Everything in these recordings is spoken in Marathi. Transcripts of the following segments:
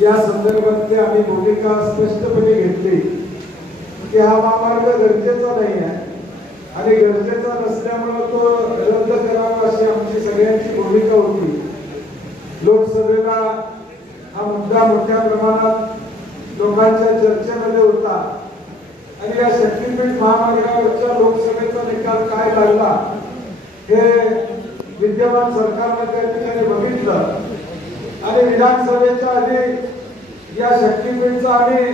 या संदर्भातली आम्ही भूमिका स्पष्टपणे घेतली की हा महामार्ग गरजेचा नाही आहे आणि गरजेचा नसल्यामुळे तो रद्द करावा अशी आमची सगळ्यांची भूमिका होती. लोकसभेला हा मुद्दा मोठ्या प्रमाणात लोकांच्या चर्चेमध्ये होता आणि या शक्तीपीठ महामार्गावरच्या लोकसभेचा निकाल काय लागला हे विद्यमान सरकारने त्या ठिकाणी बघितलं आणि विधानसभेच्या आधी या शक्तीपीठचा आम्ही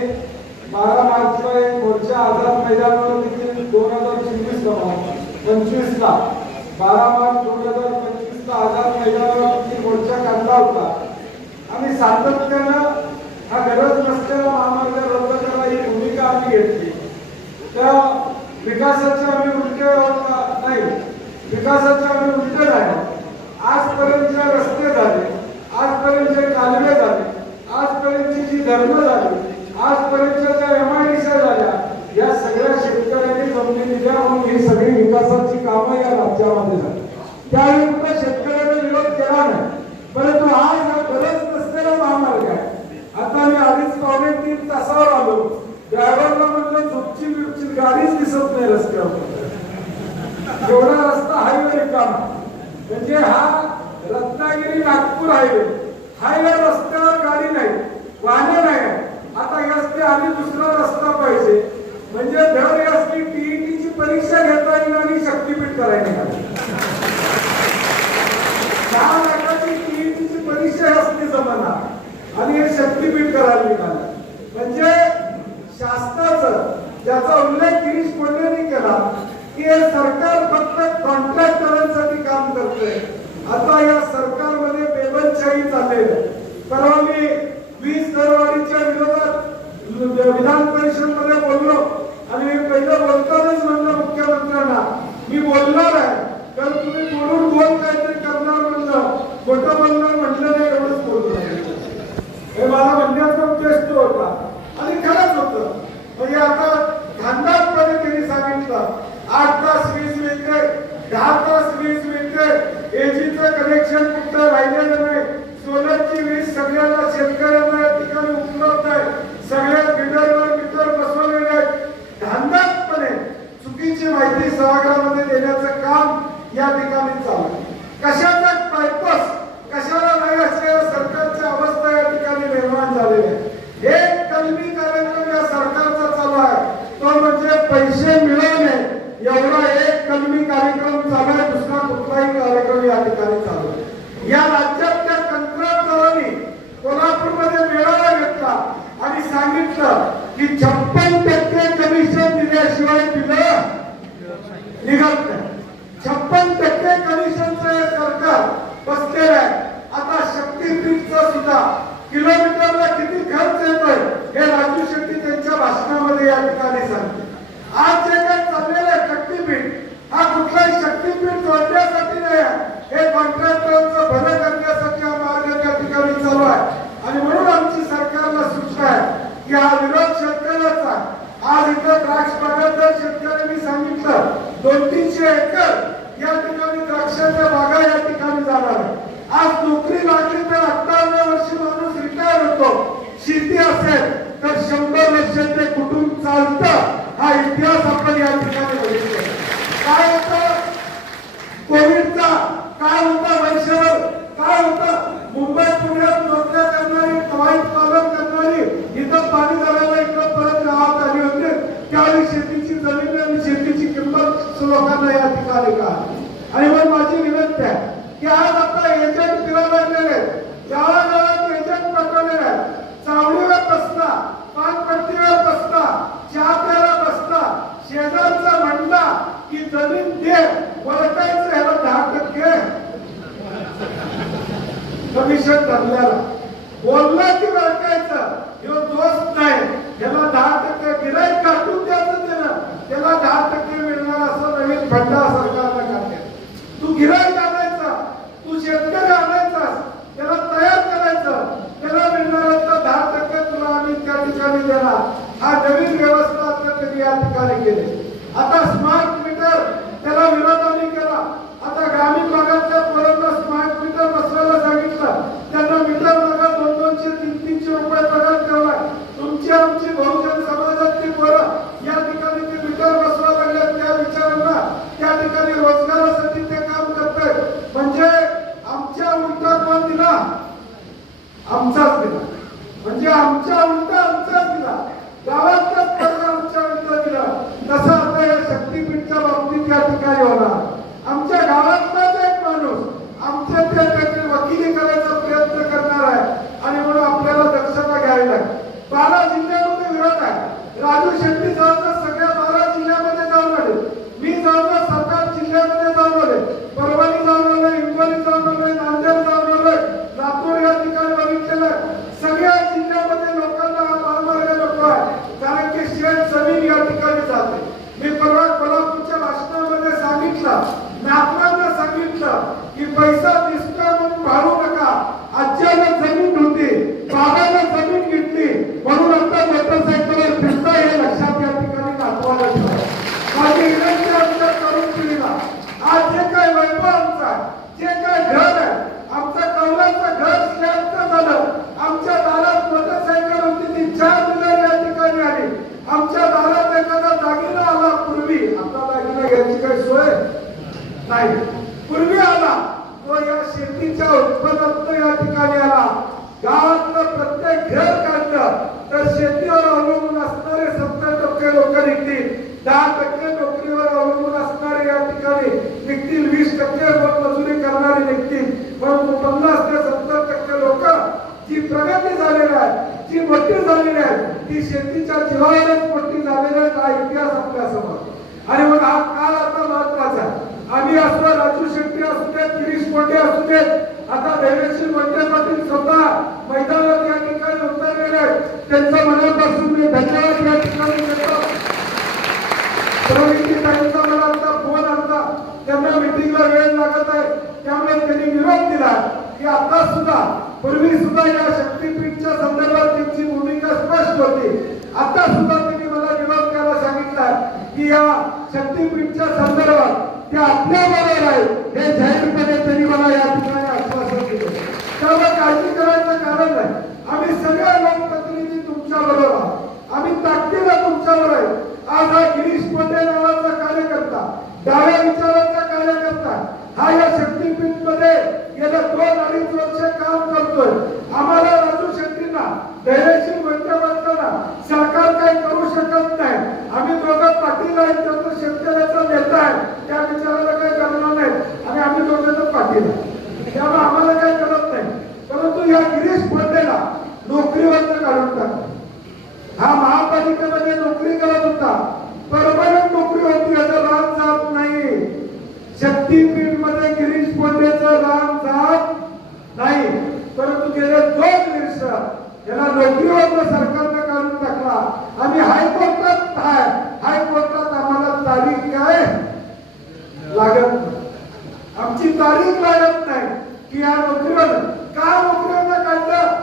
12 मार्चला एक मोर्चा आझाद मैदानावर देखील 2024 ला 12 मार्च 2025 ला आझाद मैदानावर मोर्चा काढला होता. आम्ही सातत्यानं हा गरज नसलेला महामार्ग रद्द करा ही भूमिका आम्ही घेतली. त्या विकासाचे आम्ही उलटे नाही, विकासाचे आम्ही उलटे नाही. आजपर्यंत जे रस्ते झाले, आजपर्यंत जे कालवे झाले, आजपर्यंतची जी धर्म झाली, आजपर्यंतच्या ज्या एमआयडीसी झाल्या, या सगळ्या शेतकऱ्यांनी जमिनी दिल्या म्हणून ही सगळी विकासाची कामं या राज्यामध्ये झाली. त्यावेळी कुठे शेतकऱ्यांनी विरोध केला नाही, परंतु आज हा गरज नसलेला महामार्ग आहे. आता मी 2.5-3 तासावर आलो, ड्रायव्हरला म्हटलं झोपची गाडीच दिसत नाही रस्त्यावर, एवढा रस्ता हायवे रिकामा. म्हणजे हा रत्नागिरी नागपूर हायवे रस्त्यावर गाडी नाही, वाहने नाही. आता यासाठी आधी दुसरा रस्ता पाहिजे, म्हणजे दर यासाठी टीईटीची परीक्षा घेता येईल आणि शक्तीपीठ करायला निघाली. 6 लाखाची टीईटीची परीक्षा असते जमाना आणि हे शक्तीपीठ करायला निघालं. म्हणजे शासनाचं ज्याचा उल्लेख गिरीश कोल्हेंनी केला की हे सरकार फक्त कॉन्ट्रॅक्टरांसाठी काम करतंय. आता या सरकारमध्ये बेबलशाही चाललेली आहे. परवा मी 20 दरवाढीच्या विरोधात विधान परिषदेमध्ये बोललो आणि मी पहिलं बोलतानाच म्हणलं मुख्यमंत्र्यांना मी बोलणार आहे, तर तुम्ही बोलून बोल काहीतरी करणार म्हणलं, खोटं बोलणार म्हटलं नाही, एवढंच बोलतो. हे मला म्हणण्याचा उद्देश तो होता आणि खरंच होतं. म्हणजे आता खानदानपणे त्यांनी सांगितलं 8 तास वीज मिळते, 10 तास वीज मिळते, एजीचं कनेक्शन कुठं राहिलेलं नाही, सोलरची वीज सगळ्यांना शेतकऱ्यांना या ठिकाणी उपलब्ध आहे, सगळ्या बिल्डरवर मीटर बसवलेले आहेत. धांदलपणे चुकीची माहिती सभागृहामध्ये देण्याचं काम या ठिकाणी चालू आहे. कशाचा पर्पस कशाला नाही असलेल्या सरकारची अवस्था या ठिकाणी निर्माण झालेली आहे. एक कलमी कार्यक्रम या सरकारचा चालू आहे, तो म्हणजे पैसे मिळवणे एवढा एक कलमी कार्यक्रम चालू आहे. दुसरा कुठलाही कार्यक्रम या ठिकाणी चालू आहे. या राज्यातल्या कंत्राटदारांनी कोल्हापूरमध्ये मेळावा घेतला आणि सांगितलं की 56% कमिशन दिल्याशिवाय बिलं निघत नाही. 56% कमिशनचं हे सरकार बसलेलं आहे. आता शक्तीपीठचं सुद्धा किलोमीटरला किती खर्च येतोय हे राजू शेट्टी त्यांच्या भाषणामध्ये या ठिकाणी सांगते. आज जे काय चाललेलं आहे शक्तीपीठ, हा कुठलाही शक्तीपीठ जोडण्यासाठी नाही आहे, हे कॉन्ट्रॅक्टरांचं भलं करण्यासाठी हा मार्ग त्या ठिकाणी चालू आहे. आणि म्हणून आमची सरकारला सूचना आहे की हा विरोध शेतकऱ्याचा. आज इथं द्राक्ष बागायतदार शेतकऱ्यांनी सांगितलं 200-300 एकर या ठिकाणी द्राक्षाच्या बागा या ठिकाणी जाणार आहे. आज नोकरी लागली तर 58व्या वर्षी माणूस रिटायर होतो. शेती असेल तर 100 वर्ष ते कुटुंब चालतं. हा इतिहास आपण या ठिकाणी बघितला. काय होतं कोविडचा, काय होता वर्षभर, काय होतं मुंबई पुण्यात नोकऱ्या करणारी, कवायत पालन करणारी, इथं पाणी झाल्याला इकडं परत गावात आली होते. त्यावेळी शेतीची जमीन आणि शेतीची किंमत लोकांना या ठिकाणी का. आणि मग माझी विनंती आहे की आज आता एजंट फिरायला लागलेले, गावागावात एजंट पकडलेले आहेत. चावडीवर बसला, पानपट्टीवर बसला, चहा प्यायला बसला, शेजारचा म्हणला की जमीन दे, वळकायचं ह्याला 10% कमिशन धरल्याला, बोलला की वळकायचं, ह्यो दोस्त नाही, ह्याला 10% गिराईक काढून द्यायचं त्याला, त्याला 10% मिळणार असं नवीन फंडा सरकारला काढले. तू गिराईक आणायचा, तू शेतकरी आणायचास, त्याला तयार करायचं, त्याला मिळणार 10% तुला आम्ही त्या ठिकाणी देणार. हा नवीन व्यवस्था त्यांनी या ठिकाणी केली. आता स्मार्ट मीटर त्याला विरोध आम्ही केला. आता ग्रामीण भागातल्या पोरांना स्मार्ट मीटर बसवायला सांगितलं. त्यांना मीटर बघा 200-300 रुपये आमचाच दिला, म्हणजे आमच्या उलटा आमचाच दिला, गावातलाच कर्ज आमच्या उलटा दिला. तसं आता या शक्तीपीठच्या बाबतीत या ठिकाणी होणार. आमच्या गावातलाच एक माणूस आमच्या त्या वकिली करायचा प्रयत्न करणार आहे आणि म्हणून आपल्याला दक्षता घ्यावी लागेल. 12 जिल्ह्यामध्ये विरोध आहे. राजू शेट्टी जवळजवळ सगळ्या 12 जिल्ह्यामध्ये जाऊन आले, मी जवळजवळ 7-8 जिल्ह्यामध्ये जाऊन आले, परभणी जाऊन आले, हिंगोली जाऊन आले, नांदेड जाऊन आले, लातूर या ठिकाणी बघितलेलं. सगळ्या जिल्ह्यामध्ये लोकांना हा महामार्ग नको आहे, कारण की शेत जमीन या ठिकाणी जाते. मी परवा कोल्हापूरच्या भाषणामध्ये सांगितलं, नागरांना सांगितलं की पैसा दिसतोय म्हणून भाडू नका. आज्याला जमीन होती, बाबाला जमीन घेतली म्हणून आता मोटरसायकलवर फिरता हे लक्षात या ठिकाणी दाखवायला ठेवा. माझी विनंती आमच्या तरुण पिढीला, आज जे काय वैभव आमचा, जे काय घर आहे, आमचं कौलाचं घर स्लॅबचं झालं, आमच्या दारात मोटरसायकल होती ती 4 व्हीलर या ठिकाणी आली, आमच्या दारात एखादा दागिना आला पूर्वी, आता दागिना घ्यायची काही सोय नाही, पूर्वी आला तो या शेतीच्या उत्पन्नात या ठिकाणी आला. गावातलं प्रत्येक घर काढलं तर शेतीवर अवलंबून असणारे 70% लोक निघतील, 10% नोकरीवर अवलंबून असणारे या ठिकाणी निघतील, 20% मजुरी करणारे निघतील. परंतु 50 ते 70% लोक जी प्रगती झालेली आहे, जी मोठी झालेली आहे, ती शेतीच्या जीवावरच मोठी झालेली आहे. हा इतिहास आपल्या समोर आणि मग हा काळ आता महत्वाचा आहे. आम्ही असो, राजू शेट्टी असू देत, गिरीश मोठे असू देत, आता धैर्यशील मोठे पाटील स्वतः मैदानात या ठिकाणी उतरलेले आहेत, त्यांच्या मनापासून मी धन्यवाद या ठिकाणी देतो. ताईंचा मला आता फोन आला, त्यांना मिटिंगला वेळ लागत आहे, त्यामुळे त्यांनी निरोप दिला की आता सुद्धा, पूर्वी सुद्धा या शक्तीपीठच्या संदर्भात त्यांची भूमिका स्पष्ट होती, आता सुद्धा त्यांनी मला निरोप द्यायला सांगितला की या शक्तीपीठच्या संदर्भात ते आपल्या बरोबर आहे, हे जाहीरपणे त्यांनी मला या ठिकाणी आश्वासन दिले. त्यामुळे काळजी करायचं कारण नाही. आम्ही सगळे लोकप्रतिनिधी तुमच्या बरोबर आहोत, आम्ही ताकदीला तुमच्यावर आहे. आज हा गिरीश मोठे नावाचा कार्यकर्ता, डाव्या विचाराचा कार्यकर्ता, हा या शक्तीपीठ मध्ये गेल्या 2-2.5 वर्ष काम करतोय. आम्हाला राजू शेट्टींना, धैर्यशील मोठ्या माणसांना सरकार काही करू शकत नाही. आम्ही दोघं पाटील आहेत, त्याचं शेतकऱ्याचा नेता आहे, त्या विचाराला काही करणार नाही आणि आम्ही दोघं पाटील आहे, त्यामुळे आम्हाला काही करत नाही. परंतु या गिरीश मोठेला नोकरीवर काढून टाकलं. हा महापालिकेमध्ये नोकरी करत होता, परमनंट नोकरी होती, याचा रान जात नाही. शक्तीपीठ मध्ये गिरीश मोठेचं रान जात नाही. परंतु गेले 2 वर्ष याला नोकरीवर सरकारने काढून टाकला. आम्ही हायकोर्टात आहे, हायकोर्टात आम्हाला तारीख काय लागत नाही, आमची तारीख लागत नाही की या नोकरीवर का नोकरीवर काढलं.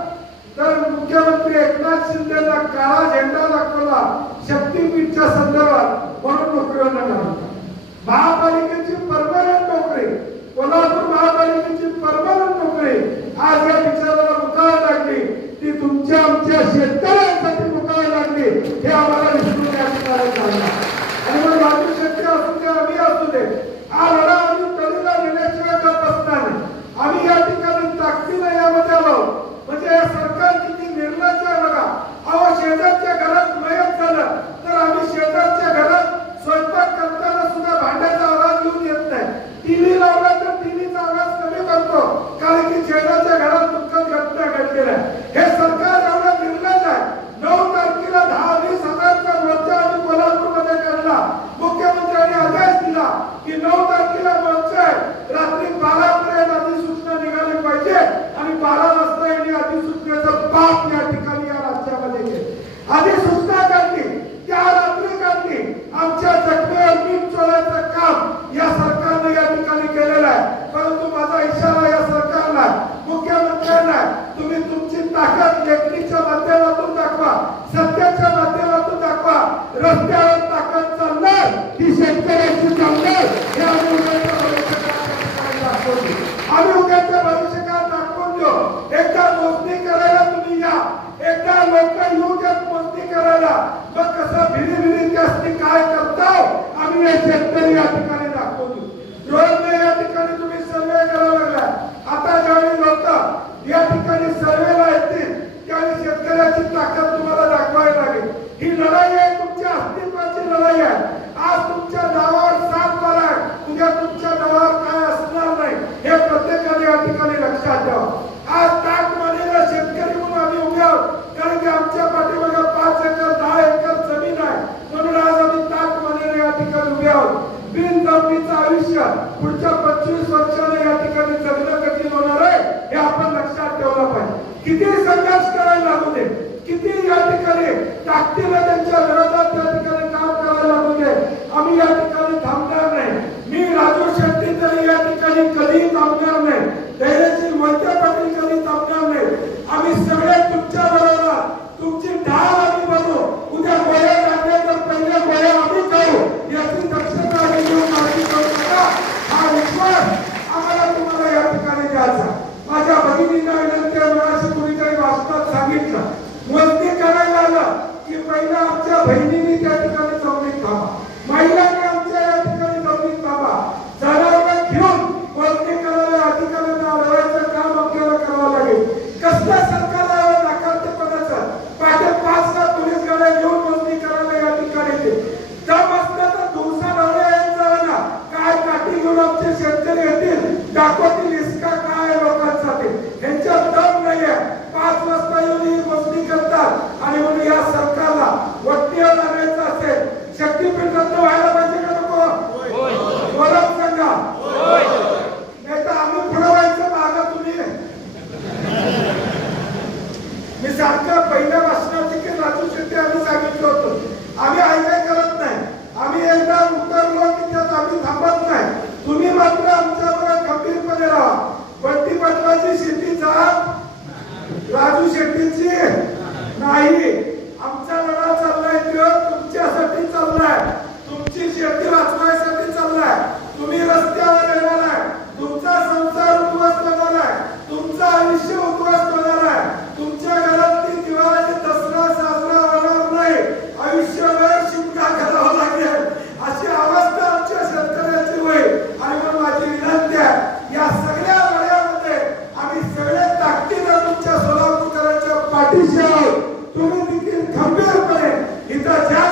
तर मुख्यमंत्री एकनाथ शिंदेला काळा झेंडा दाखवला शक्तीपीठच्या संदर्भात म्हणून नोकरीवर काढला. महापालिकेची परमनंट नोकरी, कोल्हापूर महापालिकेची परमनंट नोकरी आज या विचाराला मुकावी लागली, ती तुमच्या आमच्या शेतकऱ्यांसाठी मुकावी लागली, हे आम्हाला विसरून द्यायचं. आणि मग राजू शेट्टी असू दे, आम्ही असू दे, हा लढा आम्ही तडीला गेल्याशिवाय का बसणार नाही. आम्ही या ठिकाणी ताकदीने यामध्ये आलो. म्हणजे हे सरकार किती निर्लज्ज आहे बघा. अहो, शेजारच्या घरात मयत झालं तर आम्ही शेजारच्या घरात स्वयंपाक करताना सुद्धा भांड्याचा आवाज घेऊन येत नाही. टीव्ही लावला तर टीव्हीचा आवाज कमी करतो, कारण की शेजारच्या घरात दुःखद घटना घडलेल्या आहे. हे सरकार एवढं निर्लज्ज आहे. 9 तारखेला 10-20 हजारचा मोर्चा आम्ही कोल्हापूरमध्ये काढला. मुख्यमंत्र्यांनी आदेश दिला की 9 तारखेला मोर्चा आहे, रात्री 12 पर्यंत अधिसूचना निघाली पाहिजे आणि 12 वाजता यांनी अधिसूचनेचं पाप या ठिकाणी या राज्यामध्ये केलं. अधिसूचना काढली, त्या रात्री काढली. आमच्या जखमेवर मीठ चोळायचं काम या सरकारने या ठिकाणी केलेलं आहे. परंतु माझा इशारा या सरकारला, मुख्यमंत्र्यांना, तुम्ही तुमची ताकद लेखणीच्या माध्यमातून दाखवा, सत्याच्या माध्यमातून दाखवा. रस्त्यावर ताकद चालणार ती शेतकऱ्यांची चालणार, हे आम्ही उद्याच्या भविष्यकाळात दाखवतो. आम्ही उद्याच्या भविष्यकाळात दाखवून देऊ. एकदा मोजणी करायला तुम्ही या, एकदा लोक येऊ द्यात मोजणी करायला. मग कसं भिरी त्यासनी काय करताव आम्ही हे शेतकरी या ठिकाणी दाखवतो. रोजने या ठिकाणी तुम्ही सर्वे करायला लागला. आता ज्यावेळी लोक या ठिकाणी सर्वेला येतील सांगितलं, मोजणी करायला आलं की पहिलं आमच्या बहिणींनी त्या ठिकाणी जमिनीत थांबा, महिलांनी आमच्या या ठिकाणी जमिनीत थांबा, जनावरं घेऊन मोजणी करायला अधिकाऱ्यांना अडवायचं काम आपल्याला करावं लागेल. कसलं सरकार आहे नाकारतेपणाचं? पहाटे 5 ला पोलीस गाड्या घेऊन मोजणी करायला या ठिकाणी येते. दम असलं तर दिवसा नवऱ्या यायचं ना, काय काठी घेऊन आमचे शेतकरी येतील, दाखवतील इसका काय लोकांचा ते. ह्यांच्यात दम नाहीये. 5 वाजता येऊन ही मोजणी करतात आणि म्हणून या सरकारला वट्टीवर आणायचं असेल, शक्तीपीठ रद्द व्हायला पाहिजे का नको? बोलत सांगा. नाही तर आम्ही पुढे व्हायचं मागा तुम्ही. मी सारखं पहिल्या भाषणात की राजू शेट्टी आम्ही सांगितलं होतं, आम्ही ऐकाय करत नाही. आम्ही एकदा उतरलो की त्यात आम्ही थांबत नाही. तुम्ही मात्र आमच्याबरोबर खंबीरपणे राहा. बंटी पाटलाची शेती जात राजू शेट्टीची नाही. आमचा लढा चाललाय तो तुमच्यासाठी चाललाय, तुमची शेती वाचवायसाठी चाललाय. तुम्ही रस्त्यावर येणार आहे, तुमचा संसार उद्ध्वस्त होणार आहे, तुमचं आयुष्य उद्ध्वस्त होणार आहे, तुमच्या घरात ती दिवाळी दसरा साजरा होणार नाही, आयुष्यभर शिमगा करावा लागेल, अशी अवस्था आमच्या शेतकऱ्याची होईल. आणि म्हणून माझी विनंती आहे, या सगळ्या लढ्यामध्ये आम्ही सगळे ताकदीनं तुमच्या सोलापूरकरांच्या पाठीशी आहोत. तुम्ही देखील खंबीरपणे इथं ज्या